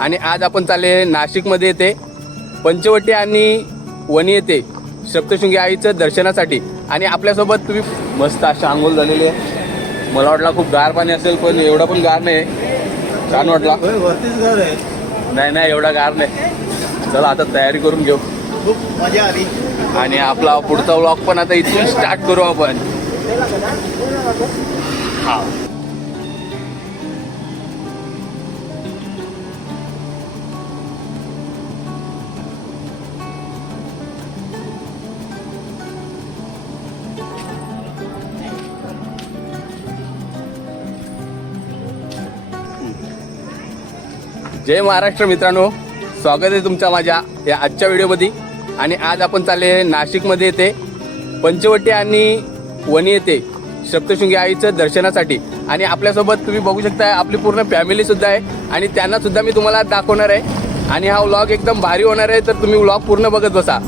आणि आज आपण चालले नाशिकमध्ये येते. पंचवटी आणि वणी येते. सप्तशृंगी आईचं दर्शनासाठी. आणि आपल्यासोबत तुम्ही मस्त अशी आंघोळ झालेली आहे. मला वाटला खूप गार पाणी असेल पण एवढा पण गार नाही. छान वाटला. नाही नाही एवढा गार नाही. चला आता तयारी करून घेऊ. खूप मजा आली. आणि आपला पुढचा व्लॉग पण आता इथून स्टार्ट करू आपण. हा. जय महाराष्ट्र मित्रांनो. स्वागत आहे तुमच्या माझ्या या आजच्या व्हिडिओमध्ये. आणि आज आपण चालले नाशिकमध्ये येते पंचवटी आणि वणी येते सप्तशृंगी आईचं दर्शनासाठी. आणि आपल्यासोबत तुम्ही बघू शकता आपली पूर्ण फॅमिलीसुद्धा आहे. आणि त्यांनासुद्धा मी तुम्हाला दाखवणार आहे. आणि हा व्लॉग एकदम भारी होणार आहे तर तुम्ही व्लॉग पूर्ण बघत बसा.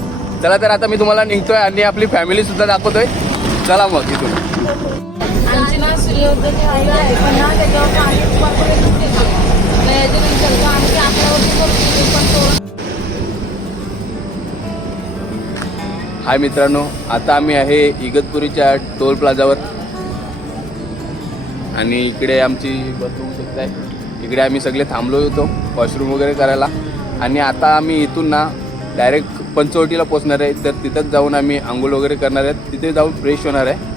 चला तर आता मी तुम्हाला निघतोय आणि आपली फॅमिलीसुद्धा दाखवतोय. चला मग इथून. आपल्यावरती करतो पण तो हाय मित्रांनो आता आम्ही आहे इगतपुरीच्या टोल प्लाझावर. आणि इकडे आमची बस होऊ शकताय इकडे आम्ही सगळे थांबलो होतो वॉशरूम वगैरे करायला. आणि आता आम्ही इथून ना डायरेक्ट पंचवटीला पोचणार आहे. तर तिथंच जाऊन आम्ही आंघोळ वगैरे करणार आहेत तिथे जाऊन फ्रेश होणार आहे.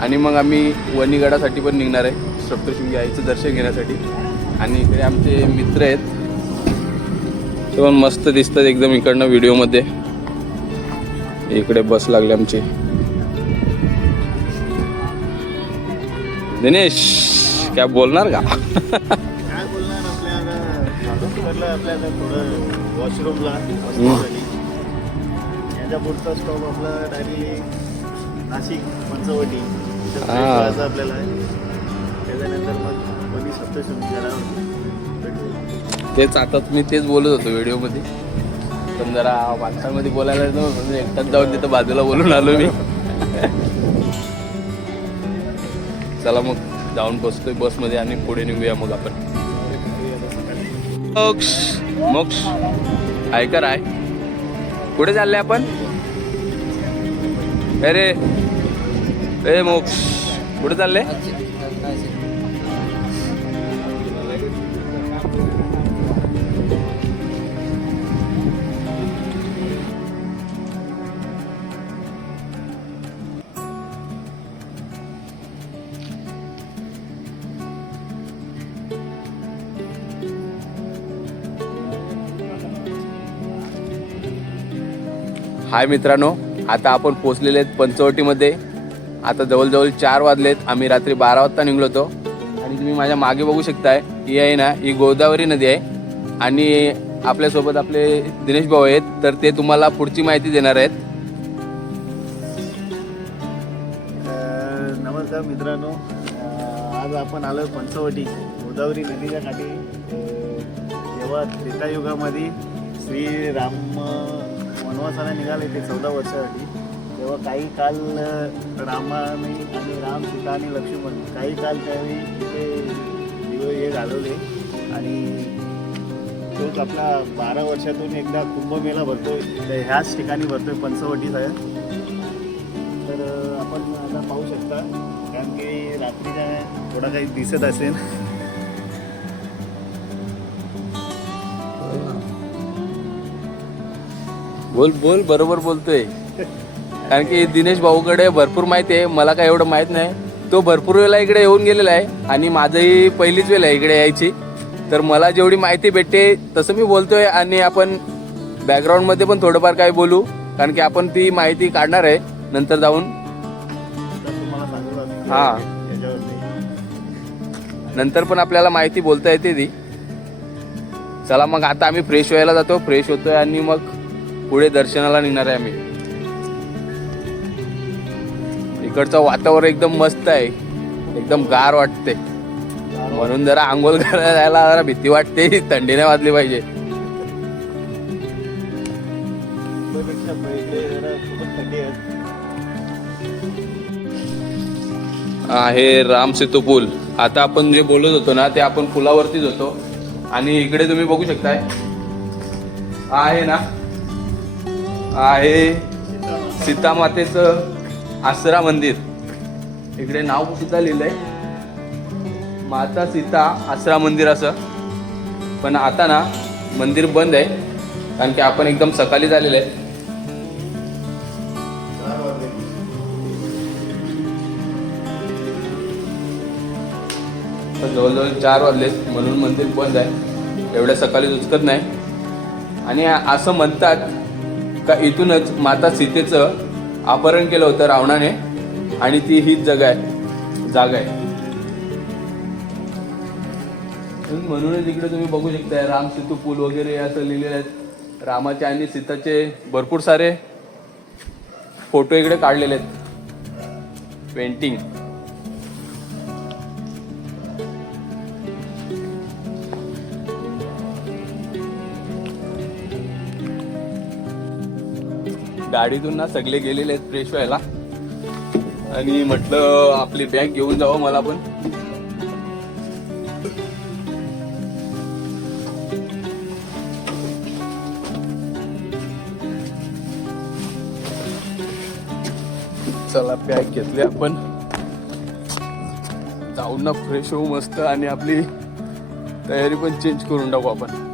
आणि मग आम्ही वणीगडासाठी पण निघणार आहे. सप्तशृंगी आईचं दर्शन घेण्यासाठी. आणि इकडे आमचे मित्र आहेत. ते पण मस्त दिसतात एकदम इकडनं व्हिडिओमध्ये इकडे बस लागली आमची. दिनेश काय बोलणार का? काय बोलणार आपल्याला? ठरलं आपल्याला थोडं वॉशरूमला याच्या पुढचा स्टॉप आपला डायरेक्ट नाशिक पंचवटी. इथं fresh व्हायचं आपल्याला. त्याच्यानंतर तेच आता मी तेच बोलत होतो व्हिडिओमध्ये. पण जरा माणसांमध्ये बोलायला येतं म्हणजे एकटाच जाऊन तिथं बाजूला बोलून आलो मी. चला मग जाऊन बसतोय बसमध्ये आणि पुढे निघूया मग आपण. मोक्ष मोक्ष. ऐकर आय कुठे चालले आपण? अरे ए मोक्ष कुठे चालले? हाय मित्रांनो आता आपण पोचलेले आहेत पंचवटीमध्ये. आता जवळजवळ चार वाजलेत आम्ही रात्री बारा वाजता निघलो होतो. आणि तुम्ही माझ्या मागे बघू शकताय ही आहे ना ही गोदावरी नदी आहे. आणि आपल्यासोबत आपले दिनेश भाऊ आहेत तर ते तुम्हाला पुढची माहिती देणार आहेत. नमस्कार मित्रांनो. आज आपण आलो पंचवटी गोदावरी नदीच्या काठी. जेव्हा त्रेतायुगामध्ये श्री राम वनवासाला निघाले ते चौदा वर्षासाठी तेव्हा काही काल रामाने आणि राम सीता आणि लक्ष्मण काही काल त्यावेळी तिथे दिव- हे घालवले आणि तोच आपला बारा वर्षातून एकदा कुंभमेळा भरतोय तर ह्याच ठिकाणी भरतोय पंचवटी साहेब तर आपण आता पाहू शकता कारण की रात्रीच्या थोडा काही दिसत असेल. बोल बोल बरोबर बोलतोय. कारण की दिनेश भाऊकडे भरपूर माहिती आहे मला काय एवढं माहीत नाही. तो भरपूर वेळेला इकडे येऊन गेलेला आहे आणि माझंही पहिलीच वेळ आहे इकडे यायची. तर मला जेवढी माहिती भेटते तसं मी बोलतोय आणि आपण बॅकग्राऊंडमध्ये पण थोडंफार काय बोलू. कारण की आपण ती माहिती काढणार आहे नंतर जाऊन. हा. नंतर पण आपल्याला माहिती बोलता येते ती. चला मग आता आम्ही फ्रेश व्हायला जातो फ्रेश होतोय आणि मग पुढे दर्शनाला निघणार आहे आम्ही. इकडचं वातावरण एकदम मस्त आहे. एकदम गार वाटते म्हणून जरा आंघोळ करायला जायला जरा भीती वाटते. थंडी नाही वाजली पाहिजे. आहे राम सेतू पूल. आता आपण जे बोलत होतो ना ते आपण पुलावरतीच होतो. आणि इकडे तुम्ही बघू शकताय. आहे ना? आहे सीतामातेचं आसरा मंदिर. इकडे नाव सुद्धा लिहिलंय. माता सीता आसरा मंदिर असं. पण आता ना मंदिर बंद आहे. कारण की आपण एकदम सकाळी झालेलं आहे जवळजवळ चार वाजलेत म्हणून मंदिर बंद आहे. एवढ्या सकाळी उचकत नाही. आणि असं म्हणतात का इथूनच माता सीतेचं अपहरण केलं होतं रावणाने आणि ती हीच जग आहे जागा आहे. म्हणूनच इकडे तुम्ही बघू शकता राम सेतू पूल वगैरे असं लिहिलेलं आहेत. रामाचे आणि सीताचे भरपूर सारे फोटो इकडे काढलेले आहेत. पेंटिंग गाडीतून ना सगळे गेलेले आहेत फ्रेश व्हायला. आणि म्हटलं आपली बॅग घेऊन जावं मला पण. चला बॅग घेतली आपण. जाऊन ना फ्रेश होऊ मस्त आणि आपली तयारी पण चेंज करून टाकू आपण.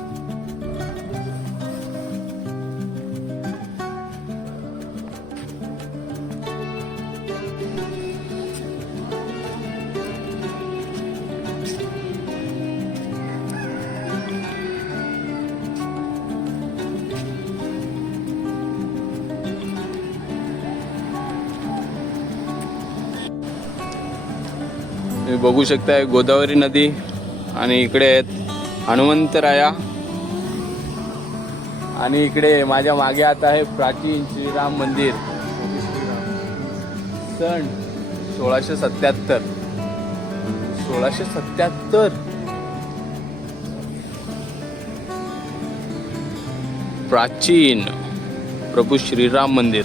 बघू शकताय गोदावरी नदी आणि इकडे आहेत हनुमंतराया. आणि इकडे माझ्या मागे आता आहे प्राचीन श्रीराम मंदिर. सण सोळाशे सत्याहत्तर. सोळाशे सत्याहत्तर. प्राचीन प्रभू श्रीराम मंदिर.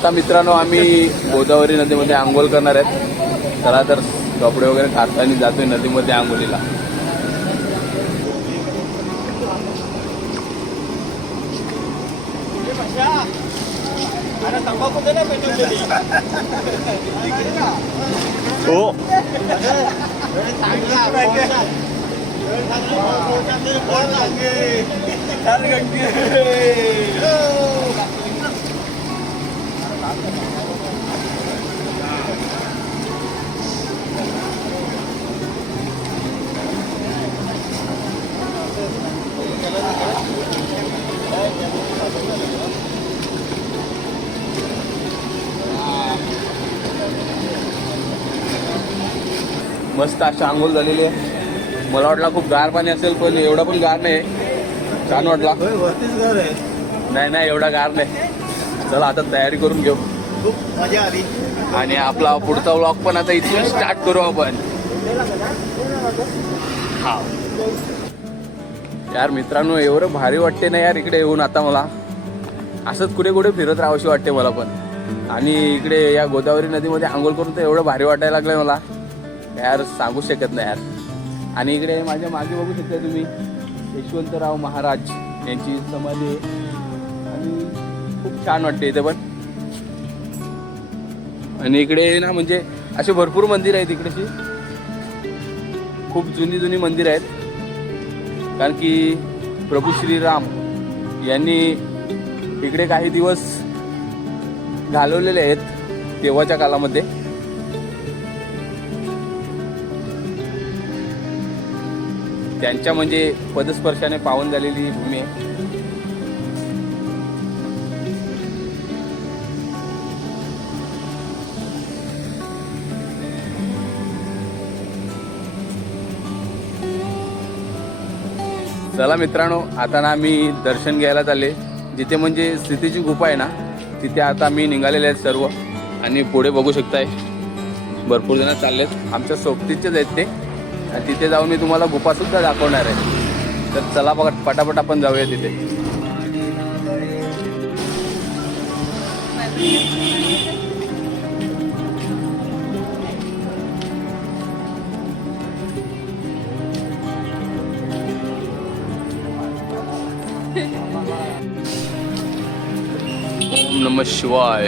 आता मित्रांनो आम्ही गोदावरी नदीमध्ये आंघोळ करणार आहेत. चला तर कपडे वगैरे काढताना जातोय नदीमध्ये आंघोळीला. हो. मस्त अशी आंघोळ झालेली आहे. मला वाटला खूप गार पाणी असेल पण एवढा पण गार नाही. छान वाटला. नाही नाही एवढा गार नाही. चला आता तयारी करून घेऊ. खूप मजा आली. आणि आपला पुढचा व्लॉग पण आता इथून स्टार्ट करू आपण. हा. यार मित्रांनो एवढं भारी वाटते ना यार इकडे येऊन आता मला. असंच कुठे कुठे फिरत राहावशी वाटते मला पण. आणि इकडे या गोदावरी नदीमध्ये आंघोळ करून तर एवढं भारी वाटायला लागलंय मला. यार सांगू शकत नाही यार. आणि इकडे माझ्या मागे बघू शकता तुम्ही यशवंतराव महाराज यांची समाधी आणि खूप छान वाटते इथे पण. आणि इकडे ना म्हणजे असे भरपूर मंदिर आहेत इकडेची खूप जुनी जुनी मंदिर आहेत. कारण की प्रभू श्रीराम यांनी इकडे काही दिवस घालवलेले आहेत तेव्हाच्या कालामध्ये. त्यांच्या म्हणजे पदस्पर्शाने पावन झालेली भूमी आहे. चला मित्रांनो आता ना मी दर्शन घ्यायला चालले. जिथे म्हणजे स्थितीची गुफा आहे ना तिथे आता मी निघालेले आहेत सर्व. आणि पुढे बघू शकताय भरपूर जण चाललेत. आमच्या सोबतीचेच आहेत ते. आणि तिथे जाऊन मी तुम्हाला गुफासुद्धा दाखवणार आहे. तर चला बघा पटापट आपण जाऊया तिथे. नम शिवाय.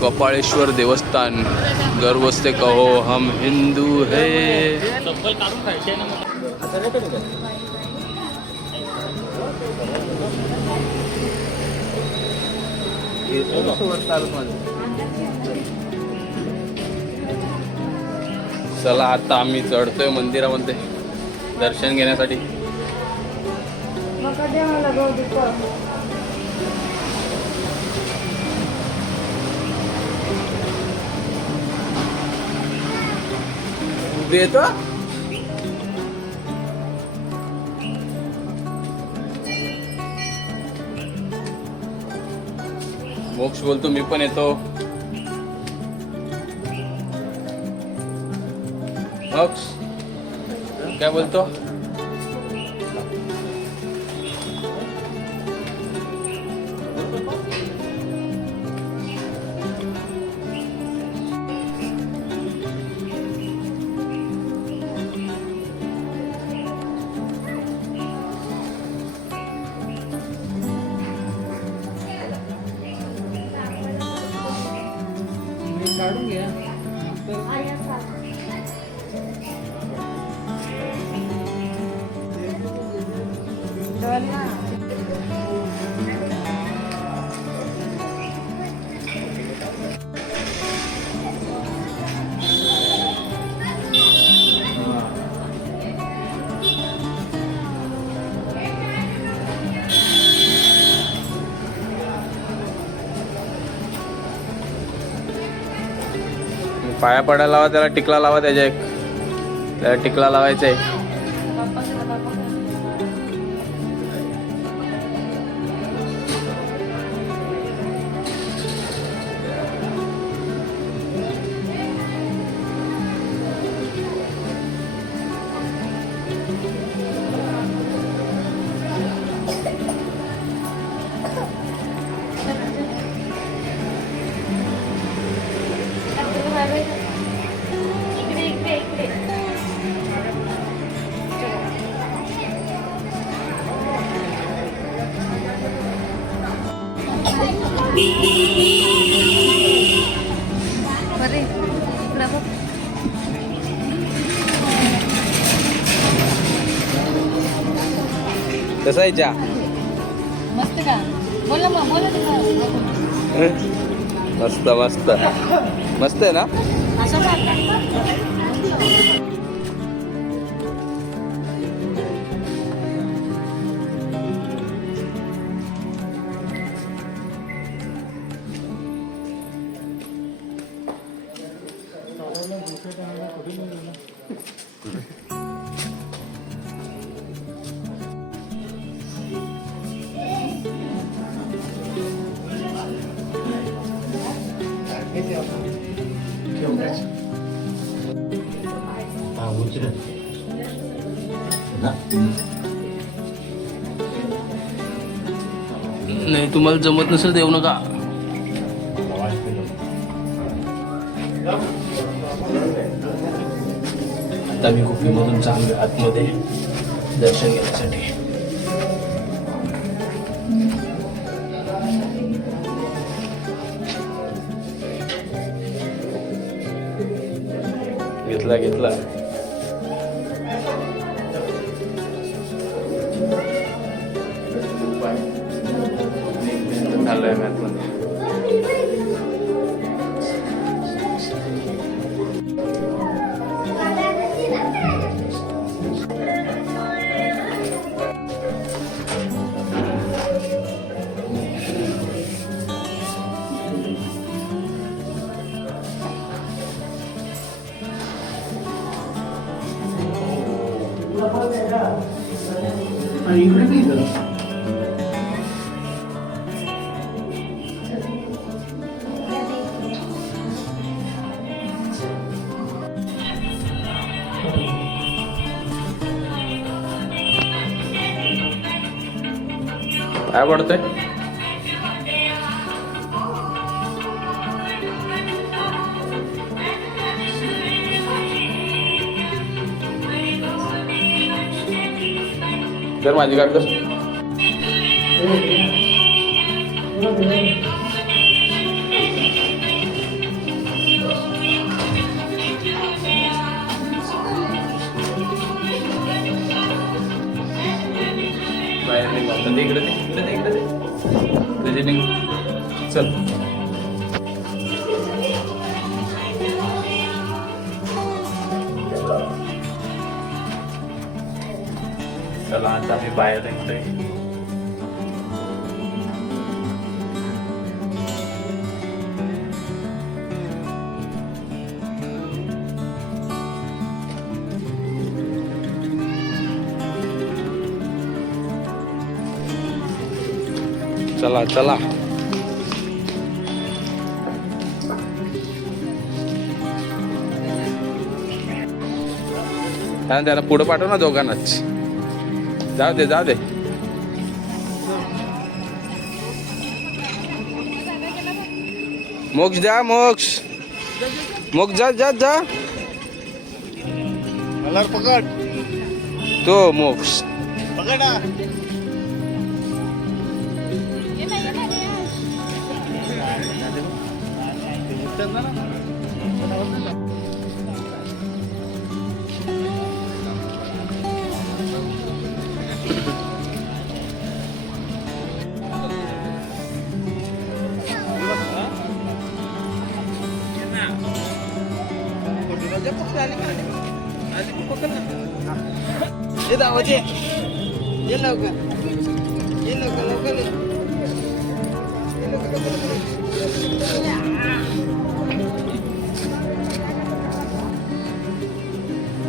कपाळेश्वर देवस्थान गर्वस्ते कहो हम हिंदू हे. चला आता आम्ही चढतोय मंदिरामध्ये दर्शन घेण्यासाठी. उभी येतो मोक्ष बोलतो मी पण येतो. मोक्ष काय बोलतो? Doon na. पाया पडायला लावा त्याला टिकला लावा त्याच्या एक. त्याला टिकला लावायचा आहे कसा आहे चहा? मस्त का? बोला मग बोला मस्त मस्त. मस्त आहे ना? असं तुम्हाला जमत नसेल देऊ नका. आता मी गुफेमधून चांगलं आतमध्ये दर्शन घेण्यासाठी. घेतला घेतला. 对没有 काय पडतंय तर माझी गाडी कसं बाहेर तर इकडे ते इकडे ते त्याचे निघ चल चला आता आम्ही बाहेर निघतोय चला चला. त्याला पुढं पाठव ना दोघांनाच. जाऊ दे जाऊ दे. मोक्ष द्या मोक्ष. मोक्ष जा जा जा. मला पकड. तो मोक्ष. पकड.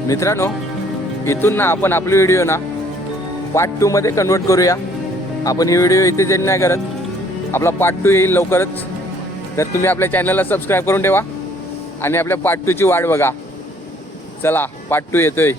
मित्रांनो इथून ना आपण आपली व्हिडिओ ना पार्ट टू मध्ये कन्वर्ट करूया. आपण ही व्हिडिओ इथे जेल नाही करत. आपला पार्ट टू येईल लवकरच. तर तुम्ही आपल्या चॅनलला सबस्क्राईब करून ठेवा. आणि आपल्या पार्ट टूची वाट बघा. चला पार्ट येतोय.